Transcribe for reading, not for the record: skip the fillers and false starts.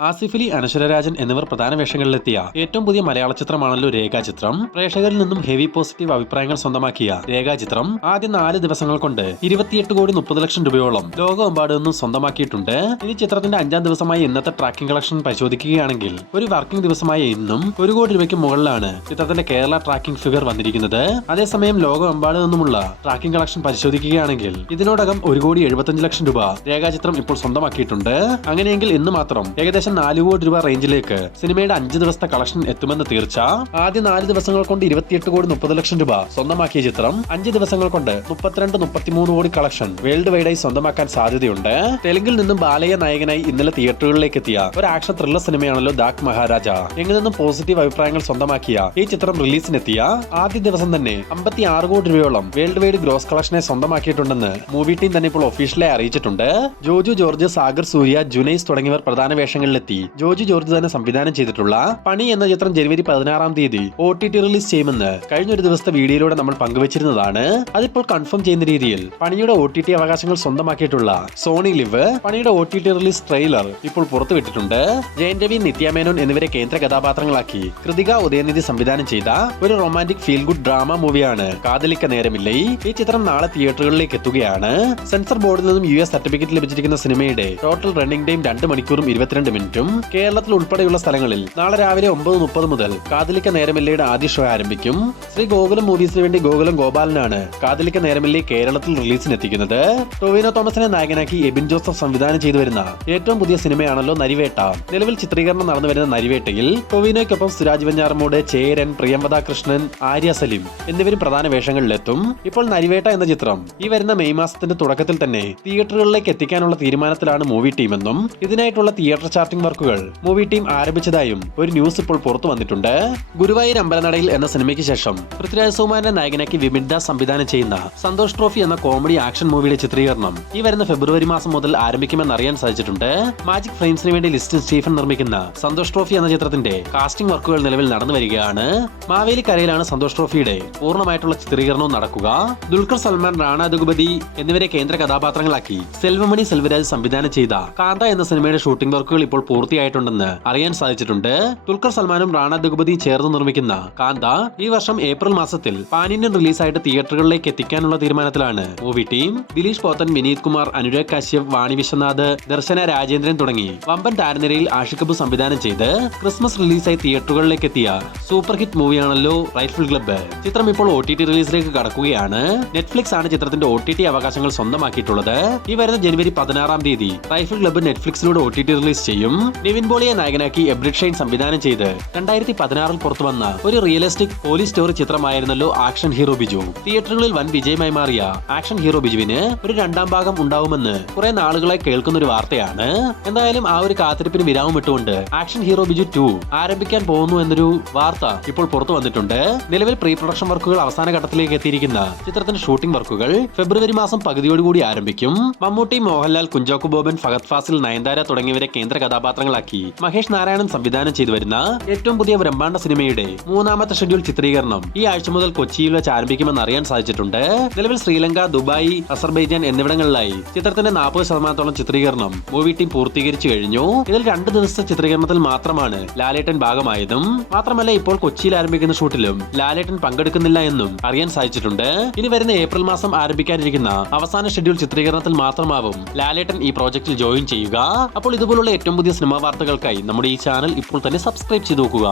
ആസിഫ് അലി, അനശ്വര രാജൻ എന്നിവർ പ്രധാന വേഷങ്ങളിലെത്തിയ ഏറ്റവും പുതിയ മലയാള ചിത്രമാണല്ലോ രേഖാചിത്രം. പ്രേക്ഷകരിൽ നിന്നും ഹെവി പോസിറ്റീവ് അഭിപ്രായങ്ങൾ സ്വന്തമാക്കിയ രേഖാചിത്രം ആദ്യ 4 ദിവസങ്ങൾ കൊണ്ട് 28,30,00,000 രൂപയോളം ലോകമെമ്പാടും നിന്നും സ്വന്തമാക്കിയിട്ടുണ്ട്. ഇനി ചിത്രത്തിന്റെ 5ാം ദിവസമായ ഇന്നത്തെ ട്രാക്കിംഗ് കളക്ഷൻ പരിശോധിക്കുകയാണെങ്കിൽ ഒരു വർക്കിംഗ് ദിവസമായ ഇന്നും 1 കോടി രൂപയ്ക്ക് മുകളിലാണ് ചിത്രത്തിന്റെ കേരള ട്രാക്കിംഗ് ഫിഗർ വന്നിരിക്കുന്നത്. അതേസമയം ലോകമെമ്പാടും നിന്നുമുള്ള ട്രാക്കിംഗ് കളക്ഷൻ പരിശോധിക്കുകയാണെങ്കിൽ ഇതിനോടകം 1,75,00,000 രൂപ രേഖാചിത്രം ഇപ്പോൾ സ്വന്തമാക്കിയിട്ടുണ്ട്. അങ്ങനെയെങ്കിൽ ഇന്ന് മാത്രം ഏകദേശം 4 കോടി രൂപ റേഞ്ചിലേക്ക് സിനിമയുടെ 5 ദിവസത്തെ കളക്ഷൻ എത്തുമെന്ന് തീർച്ച. ആദ്യ 4 ദിവസങ്ങൾ കൊണ്ട് 28,30,00,000 രൂപ സ്വന്തമാക്കിയ ചിത്രം 5 ദിവസങ്ങൾ കൊണ്ട് 32-33 കോടി കളക്ഷൻ വേൾഡ് വൈഡായി സ്വന്തമാക്കാൻ സാധ്യതയുണ്ട്. തെലുങ്കിൽ നിന്നും ബാലയ്യ നായകനായി ഇന്നലെ തിയേറ്ററുകളിലേക്ക് എത്തിയ ഒരു ആക്ഷൻ ത്രില്ലർ സിനിമയാണല്ലോ ഡാക് മഹാരാജ. എങ്കിൽ നിന്നും പോസിറ്റീവ് അഭിപ്രായങ്ങൾ സ്വന്തമാക്കിയ ഈ ചിത്രം റിലീസിനെത്തിയ ആദ്യ ദിവസം തന്നെ 56 കോടി രൂപയോളം വേൾഡ് വൈഡ് ഗ്രോസ് കളക്ഷനെ സ്വന്തമാക്കിയിട്ടുണ്ടെന്ന് മൂവി ടീം തന്നെ ഇപ്പോൾ ഒഫീഷ്യലായി അറിയിച്ചിട്ടുണ്ട്. ജോജു ജോർജ്, സാഗർ സൂര്യ, ജുനൈസ് തുടങ്ങിയവർ പ്രധാന വേഷങ്ങളിൽ ജോജി ജോർജ് തന്നെ സംവിധാനം ചെയ്തിട്ടുള്ള പണി എന്ന ചിത്രം ജനുവരി 16-ാം തീയതി OTT റിലീസ് ചെയ്യുമെന്ന് കഴിഞ്ഞൊരു ദിവസത്തെ വീഡിയോയിലൂടെ നമ്മൾ പങ്കുവച്ചിരുന്നതാണ്. അതിപ്പോൾ കൺഫേം ചെയ്യുന്ന രീതിയിൽ പണിയുടെ OTT അവകാശങ്ങൾ സ്വന്തമാക്കിയിട്ടുള്ള സോണി ലിവ് പണിയുടെ OTT റിലീസ് ട്രെയിലർ ഇപ്പോൾ പുറത്തുവിട്ടിട്ടുണ്ട്. ജയൻ രവി, നിത്യ മേനോൻ എന്നിവരെ കേന്ദ്ര കഥാപാത്രങ്ങളാക്കി കൃതിക ഉദയനിധി സംവിധാനം ചെയ്ത ഒരു റൊമാന്റിക് ഫീൽ ഗുഡ് ഡ്രാമ മൂവിയാണ് കാതലിക്ക നേരമില്ലേ. ഈ ചിത്രം നാളെ തിയേറ്ററുകളിലേക്ക് എത്തുകയാണ്. സെൻസർ ബോർഡിൽ നിന്നും US സർട്ടിഫിക്കറ്റ് ലഭിച്ചിരിക്കുന്ന സിനിമയുടെ ടോട്ടൽ റണ്ണിംഗ് ടൈം 2 മണിക്കൂറും 22 മിനിറ്റും. കേരളത്തിൽ ഉൾപ്പെടെയുള്ള സ്ഥലങ്ങളിൽ നാളെ രാവിലെ 9:30 മുതൽ കാതലിക്ക നേരമില്ലയുടെ ആദ്യ ഷോ ആരംഭിക്കും. ശ്രീ ഗോകുലം മൂവീസിന് വേണ്ടി ഗോകുലം ഗോപാലനാണ് കാതലിക്ക നേരമില്ലേ കേരളത്തിൽ റിലീസിനെത്തിക്കുന്നത്. ടൊവിനോ തോമസിനെ നായകനാക്കി എബിൻ ജോസഫ് സംവിധാനം ചെയ്തു വരുന്ന ഏറ്റവും പുതിയ സിനിമയാണല്ലോ നരിവേട്ട. നിലവിൽ ചിത്രീകരണം നടന്നു വരുന്ന നരിവേട്ടയിൽ ടൊവിനോയ്ക്കൊപ്പം സുരാജ് വെഞ്ഞാറമൂട്, ചേരൻ, പ്രിയംവദ കൃഷ്ണൻ, ആര്യ സലീം എന്നിവരും പ്രധാന വേഷങ്ങളിലെത്തും. ഇപ്പോൾ നരിവേട്ട എന്ന ചിത്രം ഈ വരുന്ന മെയ് മാസത്തിന്റെ തുടക്കത്തിൽ തന്നെ തിയേറ്ററുകളിലേക്ക് എത്തിക്കാനുള്ള തീരുമാനത്തിലാണ് മൂവി ടീമെന്നും ഇതിനായിട്ടുള്ള തിയേറ്റർ ചാർട്ടിംഗ് വർക്കുകൾ മൂവി ടീം ആരംഭിച്ചതായും ഒരു ന്യൂസ് ഇപ്പോൾ പുറത്തു വന്നിട്ടുണ്ട്. ഗുരുവായൂർ അമ്പലനടയിൽ എന്ന സിനിമയ്ക്ക് ശേഷം പൃഥ്വിരാജ് സുകുമാരനെ നായകനാക്കി വിപിൻ ദാസ് സംവിധാനം ചെയ്യുന്ന സന്തോഷ് ട്രോഫി എന്ന കോമഡി ആക്ഷൻ മൂവിയുടെ ചിത്രീകരണം ഈ വരുന്ന ഫെബ്രുവരി മാസം മുതൽ ആരംഭിക്കുമെന്ന് അറിയാൻ സാധിച്ചിട്ടുണ്ട്. മാജിക് ഫ്രെയിംസിന് വേണ്ടി ലിസ്റ്റിൻ സ്റ്റീഫൻ നിർമ്മിക്കുന്ന സന്തോഷ് ട്രോഫി എന്ന ചിത്രത്തിന്റെ കാസ്റ്റിംഗ് വർക്കുകൾ നിലവിൽ നടന്നു വരികയാണ്. മാവേലിക്കരയിലാണ് സന്തോഷ് ട്രോഫിയുടെ പൂർണ്ണമായിട്ടുള്ള ചിത്രീകരണവും നടക്കുക. ദുൽഖർ സൽമാൻ, റാണ ദുഗുപതി എന്നിവരെ കേന്ദ്ര കഥാപാത്രങ്ങളാക്കി സെൽവമണി സെൽവരാജ് സംവിധാനം ചെയ്ത കാന്ത എന്ന സിനിമയുടെ ഷൂട്ടിംഗ് വർക്കുകൾ ഇപ്പോൾ പൂർത്തിയായിട്ടുണ്ടെന്ന് അറിയാൻ സാധിച്ചിട്ടുണ്ട്. ദുൽഖർ സൽമാനും റാണ ദുഗുപതിയും ചേർന്ന് നിർമ്മിക്കുന്ന കാന്ത ഈ വർഷം ഏപ്രിൽ മാസത്തിൽ പാൻ ഇന്ത്യൻ റിലീസായിട്ട് തിയേറ്ററുകളിലേക്ക് എത്തിക്കാനുള്ള തീരുമാനത്തിലാണ് മൂവി ടീം. ദിലീഷ് പോത്തൻ, വിനീത് കുമാർ, അനുരാഗ് കാശ്യപ്, വാണി വിശ്വനാഥ്, ദർശന രാജേന്ദ്രൻ തുടങ്ങി വമ്പൻ താരനിരയിൽ ആഷിഖ് കപൂർ സംവിധാനം ചെയ്ത് ക്രിസ്മസ് റിലീസായി തിയേറ്ററുകളിലേക്ക് എത്തിയ സൂപ്പർ ഹിറ്റ് മൂവിയാണല്ലോ റൈഫിൾ ക്ലബ്ബ്. ചിത്രം ഇപ്പോൾ OTT റിലീസിലേക്ക് കടക്കുകയാണ്. നെറ്റ്ഫ്ലിക്സ് ആണ് ചിത്രത്തിന്റെ OTT അവകാശങ്ങൾ സ്വന്തമാക്കിയിട്ടുള്ളത്. ഈ വരുന്ന ജനുവരി 16-ാം തീയതി റൈഫിൾ ക്ലബ്ബ് നെറ്റ്ഫ്ലിക്സിലൂടെ OTT റിലീസ് ചെയ്യും. നിവിൻ പോളിയെ നായകനാക്കി എബ്രിഡ് ഷൈൻ സംവിധാനം ചെയ്ത് 2016-ൽ പുറത്തു വന്ന ഒരു റിയലിസ്റ്റിക് പോലീസ് സ്റ്റോറി ചിത്രമായിരുന്നല്ലോ ആക്ഷൻ ഹീറോ ബിജു. തിയേറ്ററുകളിൽ വൻ വിജയമായി മാറിയ ആക്ഷൻ ഹീറോ ബിജുവിന് ഒരു 2ാം ഭാഗം ഉണ്ടാവുമെന്ന് കുറെ നാളുകളായി കേൾക്കുന്ന ഒരു വാർത്തയാണ്. എന്തായാലും ആ ഒരു കാത്തിരിപ്പിന് വിരാമം ഇട്ടുകൊണ്ട് ആക്ഷൻ ഹീറോ ബിജു 2 ആരംഭിക്കാൻ പോകുന്നു എന്നൊരു വാർത്ത ഇപ്പോൾ പുറത്തു വന്നിട്ടുണ്ട്. നിലവിൽ പ്രീ പ്രൊഡക്ഷൻ വർക്കുകൾ അവസാന ഘട്ടത്തിലേക്ക് എത്തിയിരിക്കുന്ന ചിത്രത്തിന്റെ ഷൂട്ടിംഗ് വർക്കുകൾ ഫെബ്രുവരി മാസം പകുതിയോടുകൂടി ആരംഭിക്കും. മമ്മൂട്ടി, മോഹൻലാൽ, കുഞ്ചാക്കോ ബോബൻ, ഫഹദ് ഫാസിൽ, നയൻതാര തുടങ്ങിയവരെ കേന്ദ്ര കഥാപാത്രങ്ങളാക്കി മഹേഷ് നാരായണൻ സംവിധാനം ചെയ്തു വരുന്ന ഏറ്റവും പുതിയ ബ്രഹ്മാണ്ഡ സിനിമയുടെ 3ാമത്തെ ഷെഡ്യൂൾ ചിത്രീകരണം ഈ ആഴ്ച മുതൽ കൊച്ചിയിൽ വെച്ച് ആരംഭിക്കുമെന്ന് അറിയാൻ സാധിച്ചിട്ടുണ്ട്. നിലവിൽ ശ്രീലങ്ക, ദുബായ്, അസർബൈജാൻ എന്നിവിടങ്ങളിലായി ചിത്രത്തിന്റെ 40% ചിത്രീകരണം മൂവി ടീം പൂർത്തീകരിച്ചു കഴിഞ്ഞു. ഇതിൽ 2 ദിവസത്തെ ചിത്രീകരണത്തിൽ മാത്രമാണ് ലാലേട്ടൻ ഭാഗമായതും. മാത്രമല്ല ഇപ്പോൾ കൊച്ചിയിൽ ആരംഭിക്കുന്ന ഷൂട്ടിലും ലാലേട്ടൻ പങ്കെടുക്കുന്നില്ല എന്നും അറിയാൻ സാധിച്ചിട്ടുണ്ട്. ഇനി വരുന്ന ഏപ്രിൽ മാസം ആരംഭിക്കാനിരിക്കുന്ന അവസാന ഷെഡ്യൂൾ ചിത്രീകരണത്തിൽ മാത്രമാവും ലാലേട്ടൻ ഈ പ്രോജക്റ്റിൽ ജോയിൻ ചെയ്യുക. അപ്പോൾ ഇതുപോലുള്ള ഏറ്റവും പുതിയ സിനിമാ വാർത്തകൾക്കായി നമ്മുടെ ഈ ചാനൽ ഇപ്പോൾ തന്നെ സബ്സ്ക്രൈബ് ചെയ്ത് നോക്കുക.